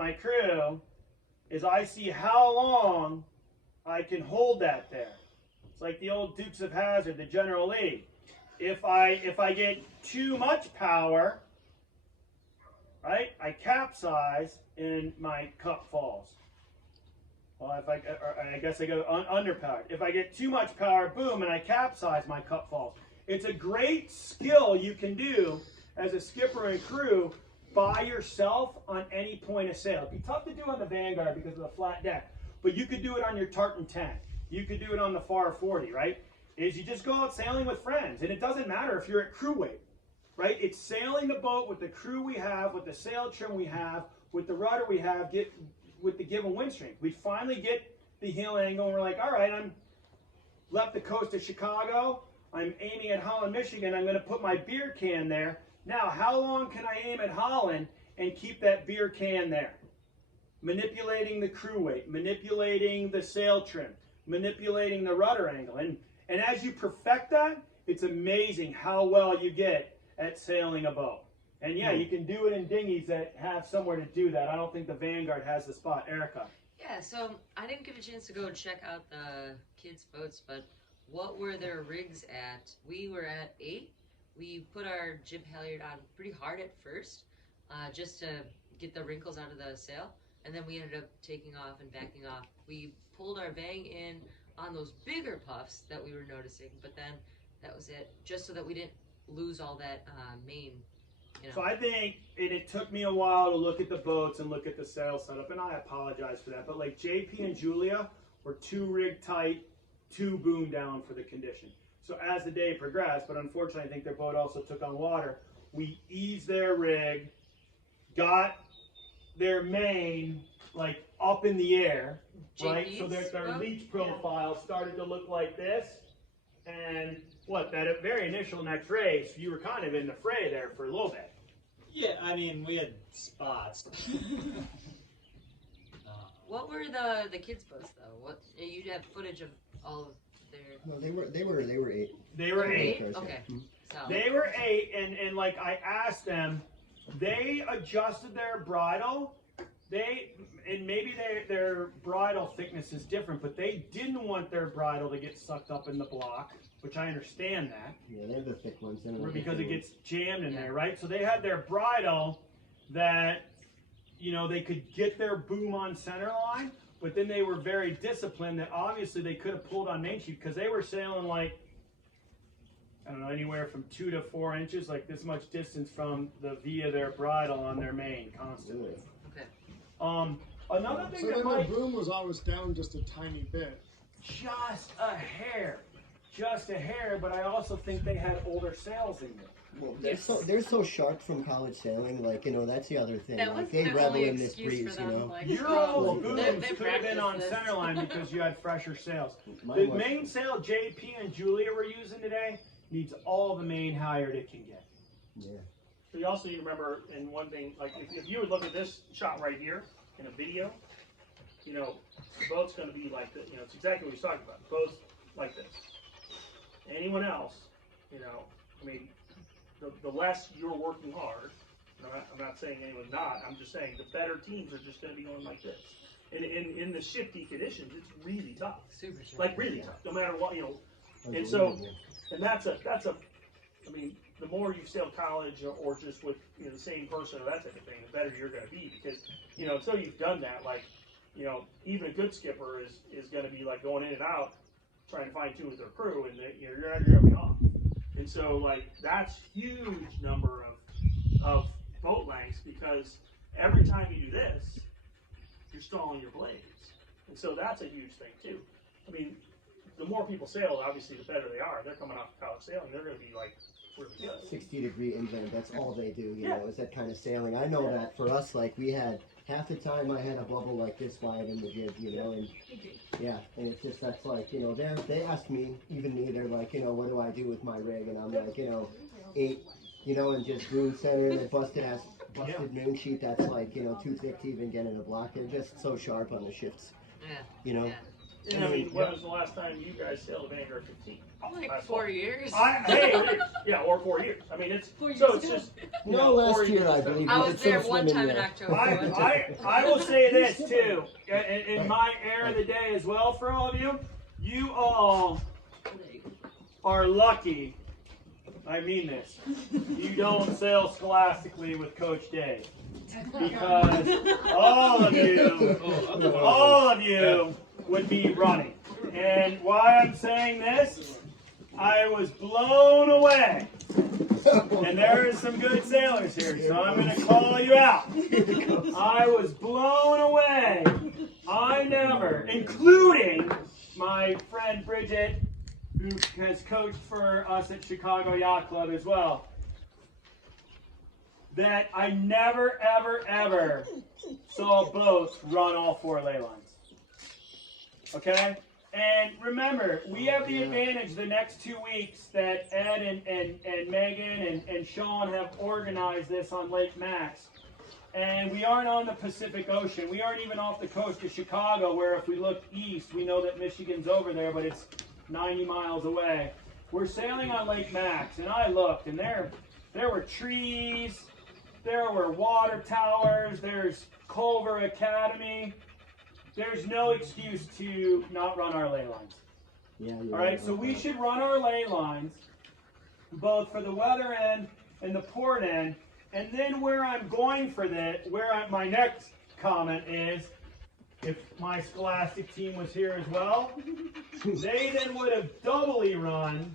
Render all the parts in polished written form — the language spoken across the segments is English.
my crew is I see how long I can hold that there. It's like the old Dukes of Hazzard, the General Lee. If I get too much power, right, I capsize and my cup falls. Well, I guess I go underpowered. If I get too much power, boom, and I capsize, my cup falls. It's a great skill you can do as a skipper and crew by yourself on any point of sail. It'd be tough to do on the Vanguard because of the flat deck, but you could do it on your Tartan 10. You could do it on the FAR 40, right? Is you just go out sailing with friends, and it doesn't matter if you're at crew weight, right? It's sailing the boat with the crew we have, with the sail trim we have, with the rudder we have, with the given wind strength. We finally get the heel angle, and we're like, all right, I'm left the coast of Chicago. I'm aiming at Holland, Michigan. I'm going to put my beer can there. Now, how long can I aim at Holland and keep that beer can there? Manipulating the crew weight, manipulating the sail trim, manipulating the rudder angle. And as you perfect that, it's amazing how well you get at sailing a boat. And yeah, you can do it in dinghies that have somewhere to do that. I don't think the Vanguard has the spot. Erica. Yeah, so I didn't get a chance to go check out the kids' boats, but what were their rigs at? We were at 8. We put our jib halyard on pretty hard at first, just to get the wrinkles out of the sail, and then we ended up taking off and backing off. We pulled our vang in on those bigger puffs that we were noticing, but then that was it, just so that we didn't lose all that main. You know. So I think it took me a while to look at the boats and look at the sail setup, and I apologize for that. But like JP and Julia were 2 rig tight, 2 boom down for the condition. So as the day progressed, but unfortunately I think their boat also took on water, we eased their rig, got their main like up in the air, right? So their leach profile started to look like this. And what, that very initial next race, you were kind of in the fray there for a little bit. Yeah, I mean, we had spots. What were the kids' boats though? What you'd have footage of all of their? No, they were 8. They were 8. Okay. So. They were 8, and like I asked them, they adjusted their bridle. And maybe their bridle thickness is different, but they didn't want their bridle to get sucked up in the block, which I understand that. Yeah, they're the thick ones. Because it gets jammed in there, right? So they had their bridle that, you know, they could get their boom on center line, but then they were very disciplined that obviously they could have pulled on main sheet because they were sailing like, I don't know, anywhere from 2 to 4 inches, like this much distance from the V of their bridle on their main constantly. Okay. Another thing so that then might, the boom was always down just a tiny bit. Just a hair, but I also think they had older sails in there. Well, they're so sharp from college sailing, like, you know, that's the other thing. That was like, they the revel only in this excuse breeze, for you them, know. like, Your old they booms could have been on practiced this. centerline because you had fresher sails. Mine The was- main sail JP and Julia were using today needs all the main halyard it can get. Yeah. So you also need to remember, and one thing, like if you would look at this shot right here in a video, you know, the boat's going to be like this. You know, it's exactly what he's talking about. The boat's like this. Anyone else, you know, I mean, the less you're working hard, I'm not saying anyone's not, I'm just saying the better teams are just going to be going like this. And in the shifty conditions, it's really tough. Super sure. Like really tough, no matter what, you know. And so, and that's a, I mean, the more you've sailed college or just with, you know, the same person or that type of thing, the better you're going to be because, you know, until you've done that, like, you know, even a good skipper is going to be like going in and out, trying to fine tune with their crew, and you know, you're going to be off. And so, like, that's huge number of boat lengths because every time you do this, you're stalling your blades. And so that's a huge thing too. I mean, the more people sail, obviously, the better they are. They're coming off college sailing, they're going to be like really good. 60-degree inland, that's all they do, you know, is that kind of sailing. I know that for us, like, we had half the time I had a bubble like this wide in the jib, you know, and yeah, and it's just, that's like, you know, they ask me, even me, they're like, you know, what do I do with my rig? And I'm like, you know, 8, you know, and just boom center and then busted moon sheet that's like, you know, too thick to even get in a block. They're just so sharp on the shifts, Yeah. you know. Yeah. I mean, when was the last time you guys sailed a Vanguard 15? Like 4 years. Yeah, or 4 years. I mean, it's 4 so years it's ago. just No, last year I believe. I we was did some there one swimming time in there. October. I will say this too, in my air of the day as well for all of you, you all are lucky, I mean this, you don't sail scholastically with Coach Dave. Because all of you would be running. And why I'm saying this, I was blown away. And there is some good sailors here, so I'm going to call you out. I was blown away. I never, including my friend Bridget, who has coached for us at Chicago Yacht Club as well, that I never, ever, ever saw boats run all 4 ley lines. Okay? And remember, we have the advantage the next 2 weeks that Ed and Megan and Sean have organized this on Lake Max. And we aren't on the Pacific Ocean. We aren't even off the coast of Chicago, where if we look east, we know that Michigan's over there, but it's 90 miles away. We're sailing on Lake Max, and I looked, and there were trees, there were water towers, there's Culver Academy. There's no excuse to not run our ley lines. Yeah, all right, so we should run our ley lines, both for the weather end and the port end. And then where I'm going for that, my next comment is, if my Scholastic team was here as well, they then would have doubly run,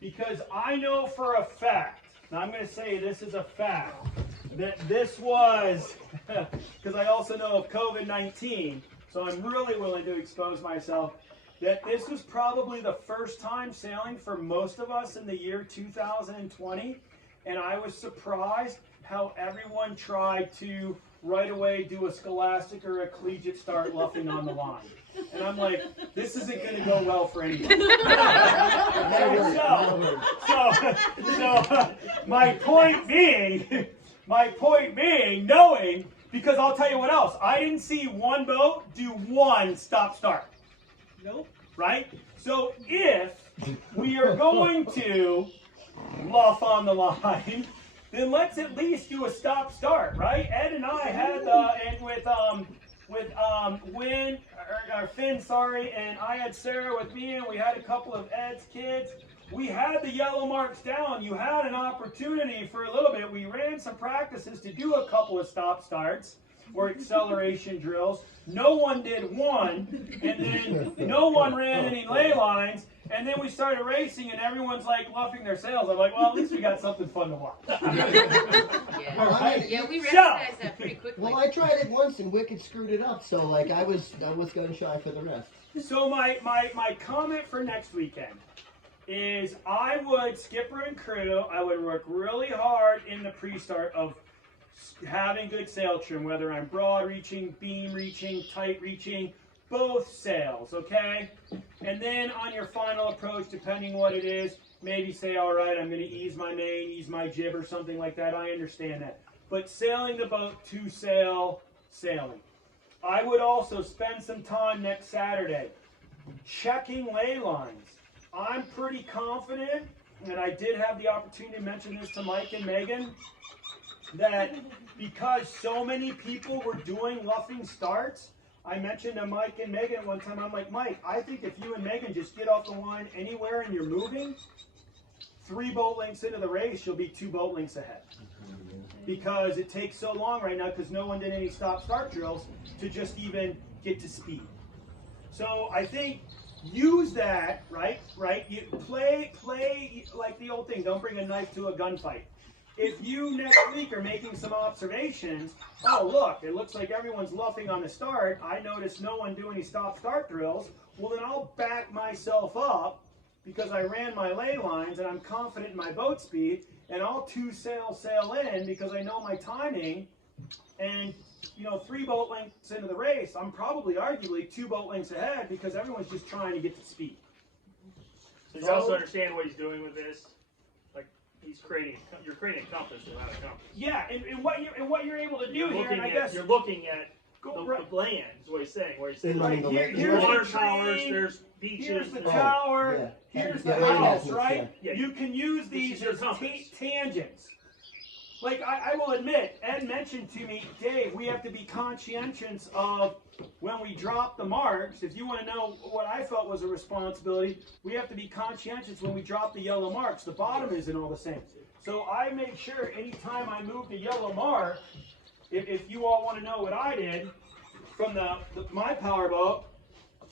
because I know for a fact, and I'm going to say this is a fact, that this was, because I also know of COVID-19, so I'm really willing to expose myself, that this was probably the first time sailing for most of us in the year 2020, and I was surprised how everyone tried to right away do a Scholastic or a collegiate start luffing on the line. And I'm like, this isn't going to go well for anyone. So my point being, knowing, because I'll tell you what else, I didn't see one boat do one stop-start. Nope. Right? So if we are going to luff on the line, then let's at least do a stop-start, right? Ed and I had, and with Finn, and I had Sarah with me, and we had a couple of Ed's kids. We had the yellow marks down. You had an opportunity for a little bit. We ran some practices to do a couple of stop-starts or acceleration drills. No one did one, and then no one ran any ley lines, and then we started racing, and everyone's like luffing their sails. I'm like, well, at least we got something fun to watch. Yeah, we recognized that pretty quickly. Well, I tried it once, and Wicked screwed it up, so like I was gun shy for the rest. So my comment for next weekend is I would, skipper and crew, I would work really hard in the pre-start of having good sail trim, whether I'm broad reaching, beam reaching, tight reaching, both sails, okay? And then on your final approach, depending what it is, maybe say, all right, I'm going to ease my main, ease my jib, or something like that. I understand that. But sailing the boat to sail, sailing. I would also spend some time next Saturday checking ley lines. I'm pretty confident, and I did have the opportunity to mention this to Mike and Megan, that because so many people were doing luffing starts, I mentioned to Mike and Megan one time, I'm like, Mike, I think if you and Megan just get off the line anywhere and you're moving, 3 boat lengths into the race, you'll be 2 boat lengths ahead. Because it takes so long right now, because no one did any stop-start drills, to just even get to speed. So I think use that, right? You play like the old thing, don't bring a knife to a gunfight. If you next week are making some observations, oh look, it looks like everyone's luffing on the start, I noticed no one do any stop-start drills, well then I'll back myself up because I ran my ley lines and I'm confident in my boat speed, and I'll 2 sail in because I know my timing, and 3 boat lengths into the race, I'm probably arguably 2 boat lengths ahead because everyone's just trying to get to speed. So you also understand what he's doing with this? You're creating a compass without a compass. Yeah, and what you're able to do here, and I guess you're looking at the land is what he's saying. Where he's saying, Running Right, the here, lane. here's water the towers, train, there's beaches. here's the and- tower, yeah. here's Yeah, the yeah, house, yeah. right? Yeah. You can use these is your as compass. tangents. Like, I will admit, Ed mentioned to me, Dave, we have to be conscientious of when we drop the marks. If you want to know what I felt was a responsibility, we have to be conscientious when we drop the yellow marks. The bottom isn't all the same. So I make sure anytime I move the yellow mark, if you all want to know what I did from my powerboat,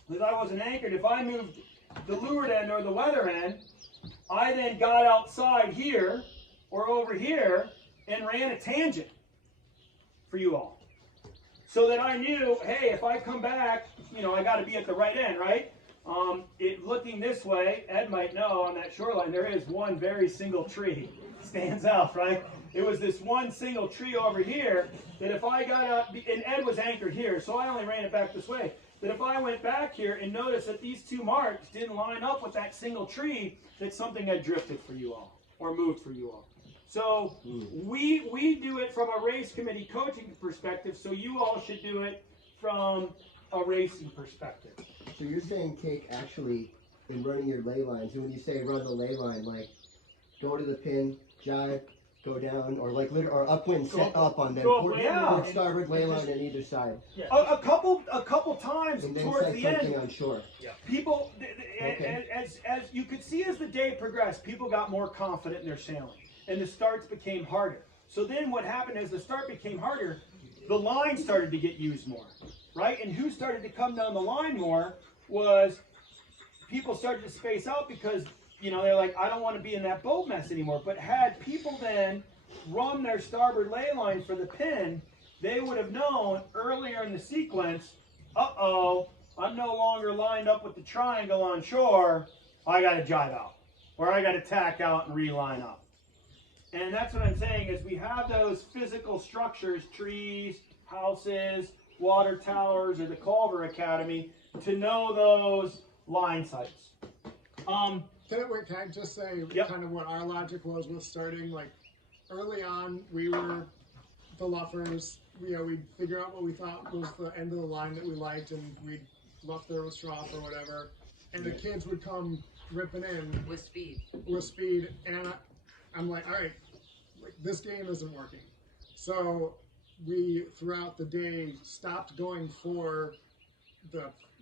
because I wasn't anchored, if I moved the leeward end or the weather end, I then got outside here or over here and ran a tangent for you all. So that I knew, hey, if I come back, I got to be at the right end, right? Looking this way, Ed might know on that shoreline, there is one very single tree. Stands out, right? It was this one single tree over here that if I got out, and Ed was anchored here, so I only ran it back this way. That if I went back here and noticed that these two marks didn't line up with that single tree, that something had drifted for you all, or moved for you all. So we do it from a race committee coaching perspective, so you all should do it from a racing perspective. So you're saying, Cake, actually, in running your ley lines, and when you say run the ley line, like, go to the pin, jive, go down, or like or upwind, set up on them. Go Port, upwind, yeah. port starboard ley line on either side. Yeah. A couple times And then towards set the something end, on shore. people, Okay. as you could see as the day progressed, people got more confident in their sailing, and the starts became harder. So then what happened as the start became harder, the line started to get used more, right? And who started to come down the line more was people started to space out because, they're like, I don't want to be in that boat mess anymore. But had people then run their starboard ley line for the pin, they would have known earlier in the sequence, uh-oh, I'm no longer lined up with the triangle on shore, I got to jive out. Or I got to tack out and reline up. And that's what I'm saying is we have those physical structures, trees, houses, water towers, or the Culver Academy, to know those line sites. Can I just say Yep. kind of what our logic was with starting? Like, early on, we were the luffers. We'd figure out what we thought was the end of the line that we liked, and we'd luff there with Stroff or whatever. And the kids would come ripping in With speed. and I'm like, all right, like, this game isn't working. So we, throughout the day, stopped going for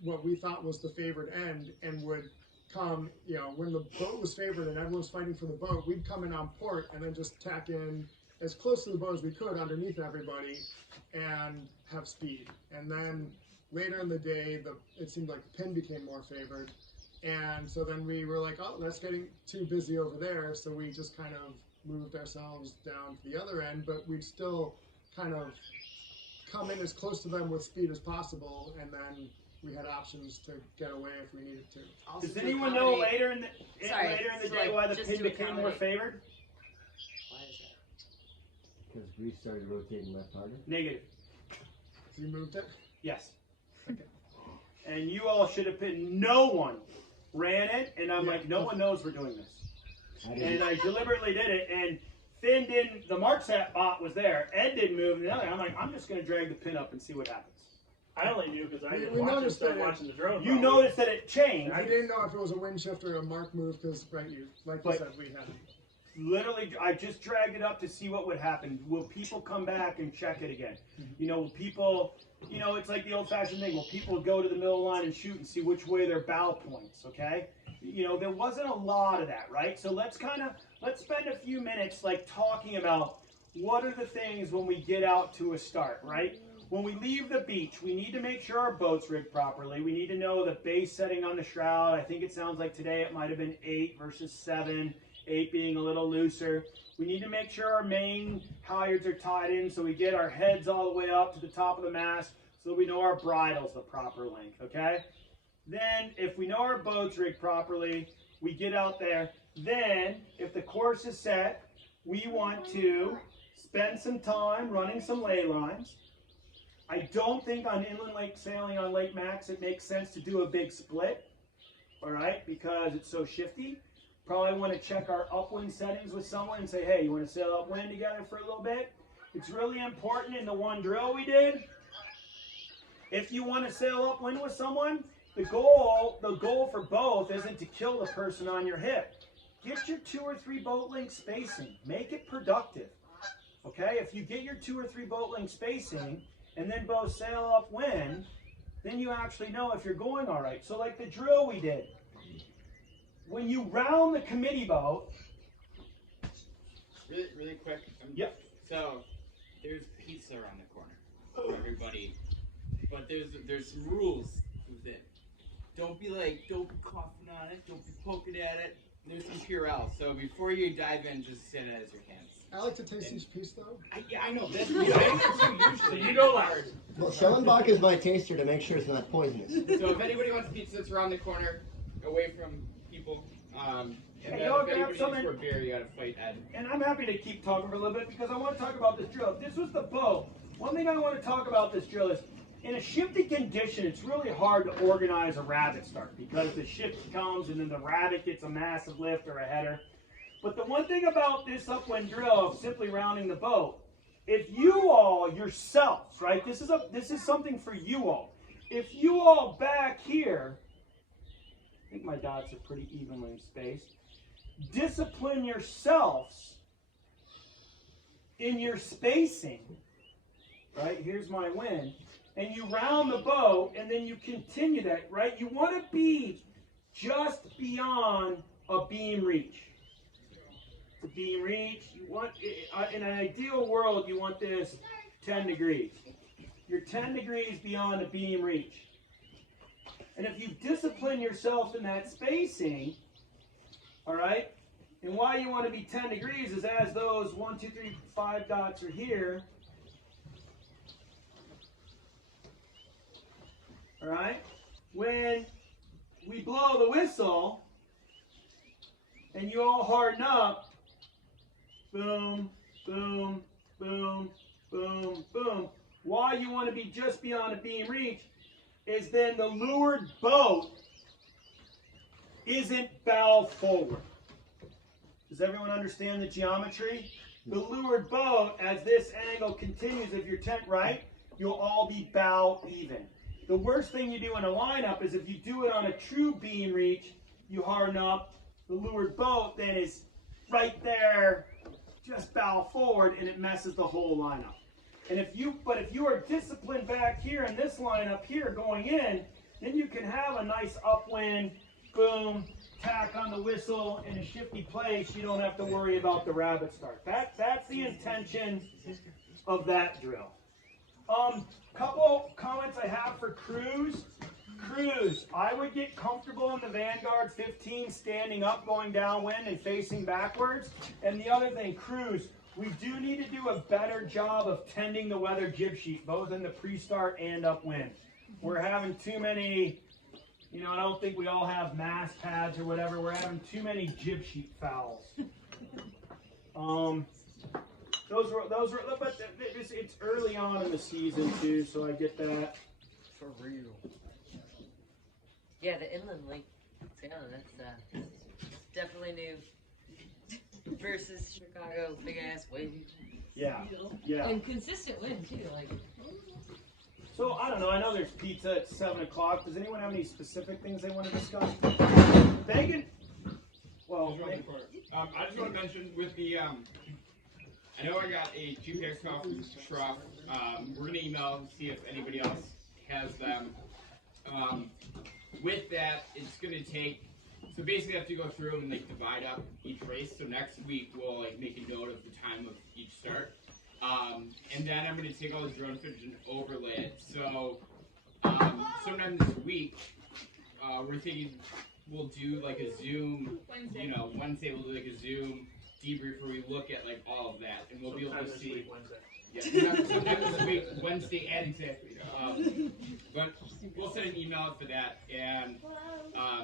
what we thought was the favored end, and would come, when the boat was favored and everyone was fighting for the boat, we'd come in on port and then just tack in as close to the boat as we could underneath everybody and have speed. And then later in the day, it seemed like the pin became more favored. And so then we were like, oh, that's getting too busy over there. So we just kind of moved ourselves down to the other end, but we'd still kind of come in as close to them with speed as possible, and then we had options to get away if we needed to. Also Does to anyone know accommodate- later in the Sorry, day so, why the just pin to became more accommodate- favored? Why is that? Because we started rotating left harder. Negative. So you moved it? Yes. And you all should have been. No one ran it, and I'm like, no one knows we're doing this. And I deliberately did it, and Finn didn't. The mark set bot was there. Ed didn't move. And the other, I'm like, I'm just going to drag the pin up and see what happens. I only knew because I We didn't watch it, noticed started that- watching the drone. You probably. noticed that it changed. I didn't know if it was a wind shift or a mark move because, right, you But- said, we had. Literally, I just dragged it up to see what would happen. Will people come back and check it again? Will people, it's like the old-fashioned thing. Will people go to the middle line and shoot and see which way their bow points, okay? There wasn't a lot of that, right? So let's spend a few minutes, like, talking about what are the things when we get out to a start, right? When we leave the beach, we need to make sure our boat's rigged properly. We need to know the base setting on the shroud. I think it sounds like today it might have been 8 versus 7. 8 being a little looser. We need to make sure our main halyards are tied in so we get our heads all the way up to the top of the mast so we know our bridle's the proper length, okay? Then, if we know our boat's rigged properly, we get out there. Then, if the course is set, we want to spend some time running some ley lines. I don't think on inland lake sailing on Lake Max it makes sense to do a big split, all right, because it's so shifty. Probably want to check our upwind settings with someone and say, hey, you want to sail upwind together for a little bit? It's really important in the one drill we did If you want to sail upwind with someone, the goal for both isn't to kill the person on your hip. Get your 2 or 3 boat length spacing. Make it productive. Okay? If you get your 2 or 3 boat length spacing and then both sail upwind, then you actually know if you're going all right. So like the drill we did. When you round the committee boat. Really quick. Yep. So there's pizza around the corner for everybody, but there's some rules with it. Don't be coughing on it. Don't be poking at it. There's some Purell. So before you dive in, just sanitize your hands. I like to taste each piece though. I know. That's me. I So usually. you go last. Well, Schellenbach is my taster to make sure it's not poisonous. So if anybody wants pizza, it's around the corner, away from people. And Hey, then y'all if grab anybody some needs for beer, you gotta fight Ed. And I'm happy to keep talking for a little bit because I want to talk about this drill. If this was the boat, one thing I want to talk about this drill is in a shifty condition, it's really hard to organize a rabbit start because the shift comes and then the rabbit gets a massive lift or a header. But the one thing about this upwind drill of simply rounding the boat, if you all yourselves, right, this is something for you all. If you all back here, I think my dots are pretty evenly spaced, discipline yourselves in your spacing, right? Here's my wind. And you round the boat and then you continue that, right? You want to be just beyond a beam reach. The beam reach, you want, in an ideal world, you want this 10 degrees. You're 10 degrees beyond a beam reach. And if you discipline yourself in that spacing, all right, and why you want to be 10 degrees is as those 1, 2, 3, 5 dots are here, all right, when we blow the whistle and you all harden up, boom, boom, boom, boom, boom. Why you want to be just beyond a beam reach is then the lured boat isn't bow forward. Does everyone understand the geometry? The lured boat, as this angle continues, if you're tent right, you'll all be bow even. The worst thing you do in a lineup is if you do it on a true beam reach, you harden up, the lured boat then is right there, just bow forward, and it messes the whole lineup. And if you are disciplined back here in this lineup here going in, then you can have a nice upwind, boom, tack on the whistle in a shifty place. You don't have to worry about the rabbit start. That's the intention of that drill. Couple comments I have for crews. Crews, I would get comfortable in the Vanguard 15 standing up, going downwind and facing backwards. And the other thing, crews, we do need to do a better job of tending the weather jib sheet, both in the pre-start and upwind. We're having too many, I don't think we all have mast pads or whatever. We're having too many jib sheet fouls. But it's early on in the season too, so I get that. For real. Yeah, the inland link. Yeah, that's definitely new versus Chicago big ass wavy. Yeah, yeah. And consistent wind too. Like. So I don't know. I know there's pizza at 7 o'clock. Does anyone have any specific things they want to discuss? Megan. Well, I just want to mention with the I know I got a GPS call from truck. We're gonna email see if anybody else has them. With that, it's gonna take. So basically, I have to go through and divide up each race. So next week we'll make a note of the time of each start, and then I'm gonna take all the drone footage and overlay it. So sometime this week, we're thinking we'll do a Zoom. Wednesday. Wednesday we'll do a Zoom debrief where we look at all of that, and we'll be able to see. Wednesday. Yeah, sometime this week, Wednesday, and exactly. But we'll send an email out for that, and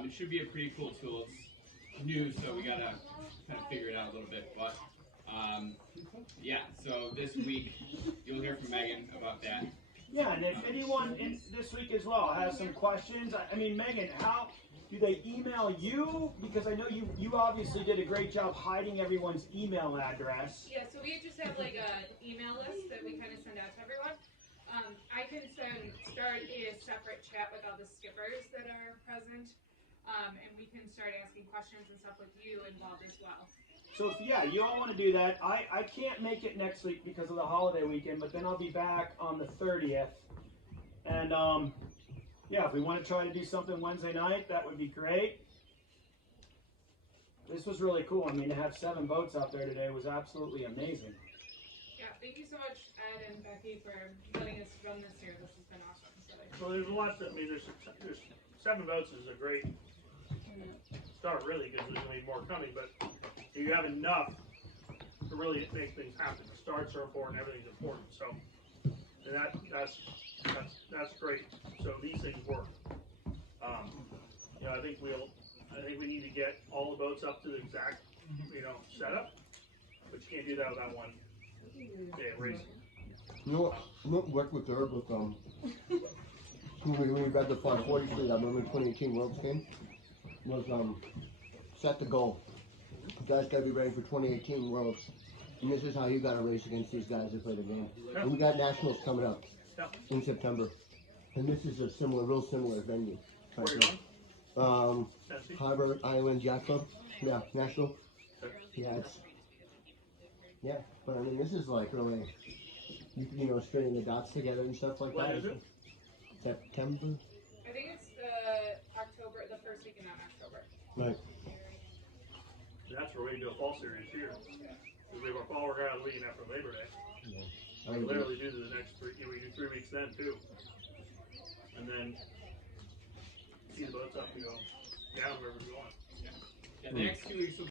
it should be a pretty cool tool. It's new, so we gotta kind of figure it out a little bit. But yeah, so this week you'll hear from Megan about that. yeah, and if anyone this week as well has some questions, I mean, Megan, how do they email you? Because I know you obviously did a great job hiding everyone's email address. Yeah, so we just have an email list that we kind of send out to everyone. I can start a separate chat with all the skippers that are present, and we can start asking questions and stuff with you involved as well. So yeah, you all want to do that. I can't make it next week because of the holiday weekend, but then I'll be back on the 30th. And yeah, if we want to try to do something Wednesday night, that would be great. This was really cool. I mean, to have 7 boats out there today was absolutely amazing. Yeah, thank you so much, Ed and Becky, for letting us run this here. This has been awesome. So there's a lot. I mean, there's 7 boats is a great start, really, because there's going to be more coming. But you have enough to really make things happen. The starts are important. Everything's important. So, and that's great. So these things work. You know, I think we need to get all the boats up to the exact, setup. But you can't do that without one day of racing. You know what? I'm not work with her, but when we got the 540 fleet, I remember 2018 Worlds game was set the goal. You guys gotta be ready for 2018 Worlds, and this is how you gotta race against these guys that play the game. Yeah. And we got nationals coming up Yeah. in September, and this is a real similar venue. Where are you going? Tennessee? Harbor Island Yacht Club. Yeah, national. Okay. Yeah, but I mean, this is like really, stringing the dots together and stuff like When that. is it? September. I think it's October, the first weekend in October. Right. That's where we do a fall series here. Because we have our fall workout the weekend after Labor Day. Yeah. We literally do the next 3. We do 3 weeks then too. And then see the boats up and go down wherever we want. Yeah, the next 2 weeks will